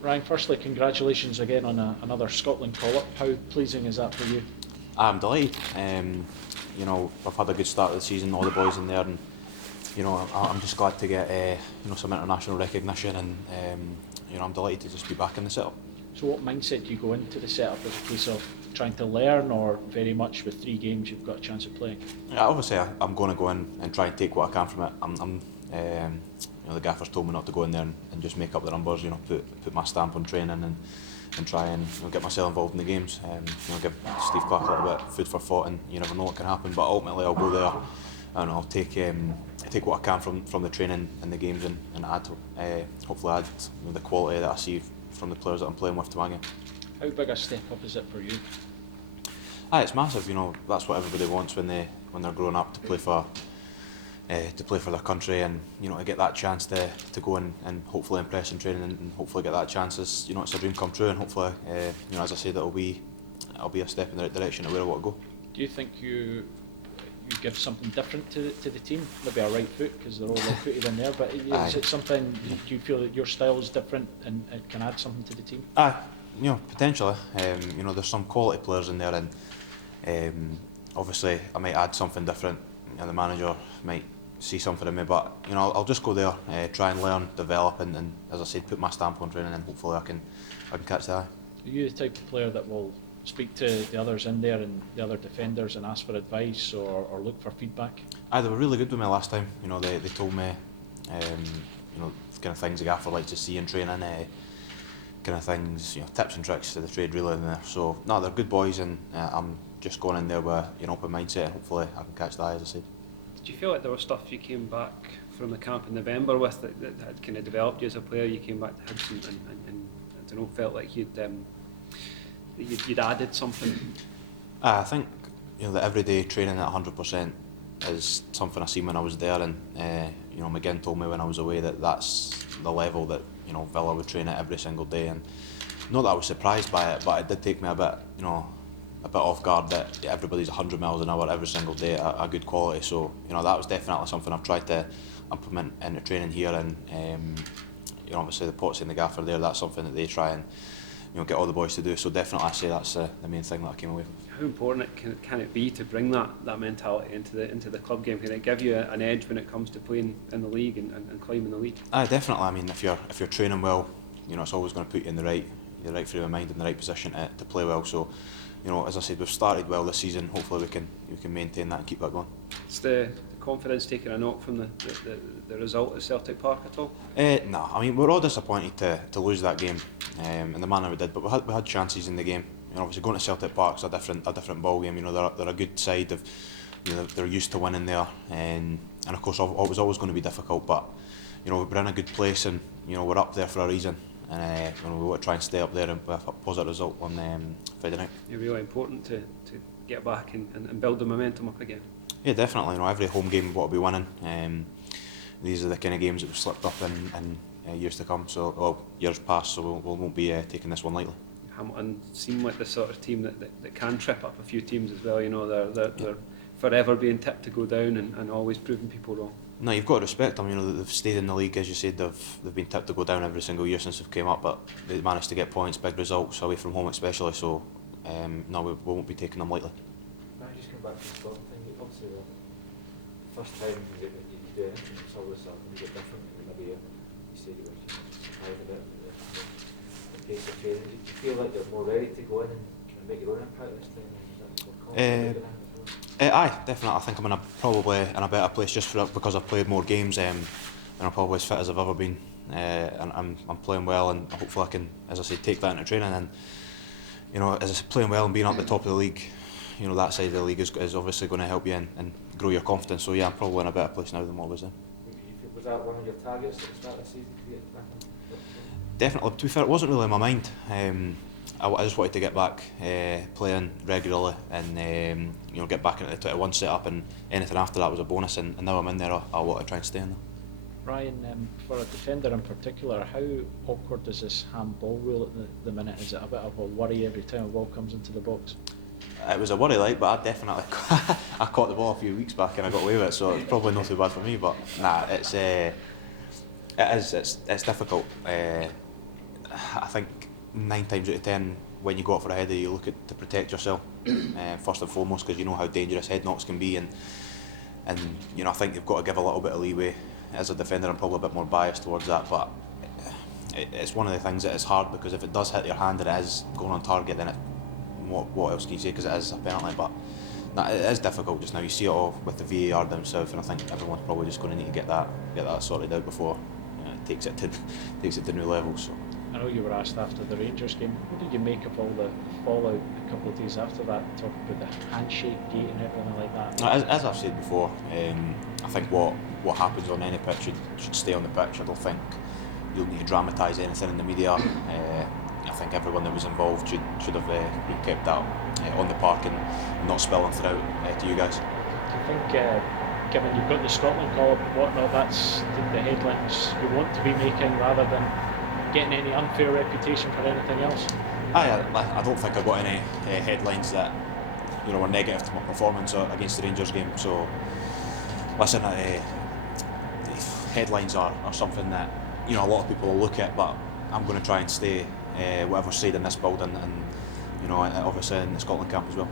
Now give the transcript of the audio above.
Ryan, firstly, congratulations again on another Scotland call-up. How pleasing is that for you? I'm delighted. I've had a good start of the season, all the boys in there, and I'm just glad to get some international recognition, and I'm delighted to just be back in the setup. So what mindset do you go into the setup? As a case of trying to learn, or very much with 3 games you've got a chance of playing? Yeah, obviously, I'm going to go in and try and take what I can from it. The gaffers told me not to go in there and just make up the numbers. Put my stamp on training and try and get myself involved in the games. Give Steve Clark a little bit of food for thought, and you never know what can happen. But ultimately, I'll go there and I'll take what I can from the training and the games, and hopefully add the quality that I see from the players that I'm playing with to my game. How big a step up is it for you? It's massive. That's what everybody wants when they're growing up, to play for their country, and to get that chance to go and hopefully impress in training, and hopefully get that chance is it's a dream come true, and hopefully as I said, it'll be a step in the right direction of where I want to go. Do you think you give something different to the team? Maybe a right foot, because they're all right footed in there, but is it something, do you feel that your style is different and it can add something to the team? Potentially. There's some quality players in there, and obviously I might add something different. The manager might see something in me, but I'll just go there, try and learn, develop, and as I said, put my stamp on training, and hopefully I can catch the eye. Are you the type of player that will speak to the others in there and the other defenders and ask for advice or look for feedback? They were really good with me last time. They told me kind of things the gaffer likes to see in training, kind of things, tips and tricks to the trade really in there. So no, they're good boys, and I'm just going in there with an open mindset, and hopefully I can catch the eye, as I said. Do you feel like there was stuff you came back from the camp in November with that had kind of developed you as a player? You came back to Hibs and I don't know, felt like you'd added something? I think the everyday training at 100% is something I seen when I was there, and McGinn told me when I was away that that's the level that Villa would train at every single day, and not that I was surprised by it, but it did take me a bit off guard that everybody's 100 miles an hour every single day at a good quality. So that was definitely something I've tried to implement into training here, and obviously the Porteous and the gaffer there, that's something that they try and get all the boys to do. So definitely I say that's the main thing that I came away from. How important can it be to bring that mentality into the club game? Can it give you an edge when it comes to playing in the league and climbing the league? Definitely. I mean, if you're training well, it's always going to put you in the right frame of mind, in the right position to play well. So as I said, we've started well this season. Hopefully we can maintain that and keep that going. Is the confidence taking a knock from the result at Celtic Park at all? No, I mean, we're all disappointed to lose that game in the manner we did, but we had chances in the game. Obviously going to Celtic Park's a different ball game. They're a good side of, they're used to winning there, and of course it was always going to be difficult. But we're in a good place, and we're up there for a reason, and we want to try and stay up there and with a positive result on Friday night. It's really important to get back and build the momentum up again. Yeah, definitely. Every home game we want to be winning. These are the kind of games that we've slipped up in years to come. So, years past. So we won't be taking this one lightly. Hamilton seem like the sort of team that can trip up a few teams as well. They're forever being tipped to go down and always proving people wrong. No, you've got to respect them. They've stayed in the league, as you said. They've been tipped to go down every single year since they've came up, but they managed to get points, big results away from home especially. So no, we won't be taking them lightly. Can I just come back to the Scotland thing? Obviously, the first time you do anything, it's always something a bit different. Maybe you said you were surprised a bit the pace of training. Do you feel like you're more ready to go in and kind of make your own impact this time? More confident? Aye, definitely. I think I'm probably in a better place just because I've played more games, and I'm probably as fit as I've ever been, and I'm playing well, and hopefully I can, as I say, take that into training, and as playing well and being up the top of the league, that side of the league is obviously going to help you and grow your confidence. So yeah, I'm probably in a better place now than what I was in. Was that one of your targets at the start of the season to get back in? Definitely. To be fair, it wasn't really in my mind. I just wanted to get back playing regularly and get back into the 21 setup, and anything after that was a bonus, and now I'm in there, I want to try and stay in there. Ryan, for a defender in particular, how awkward is this handball rule at the minute? Is it a bit of a worry every time a ball comes into the box? It was a worry, but I definitely I caught the ball a few weeks back and I got away with it, so it's probably not too bad for me. But nah, it's difficult. I think 9 times out of 10, when you go out for a header, you look at to protect yourself first and foremost, because you know how dangerous head knocks can be, and you know, I think you've got to give a little bit of leeway. As a defender, I'm probably a bit more biased towards that, but it's one of the things that is hard, because if it does hit your hand and it is going on target, then what else can you say, because it is a penalty. But it is difficult just now. You see it all with the VAR down south, and I think everyone's probably just going to need to get that sorted out before it takes it to new levels. So. I know you were asked after the Rangers game, what did you make of all the fallout a couple of days after that, talking about the handshake gate and everything like that? As I've said before, I think what happens on any pitch should stay on the pitch. I don't think you'll need to dramatise anything in the media. I think everyone that was involved should have been kept that on the park and not spilling throughout to you guys. Do you think, given you've got the Scotland call up and whatnot, that's the headlines you want to be making, rather than getting any unfair reputation for anything else? I don't think I got any headlines that were negative to my performance against the Rangers game. So listen, headlines are something that a lot of people will look at, but I'm going to try and stay whatever's said in this building, and obviously in the Scotland camp as well.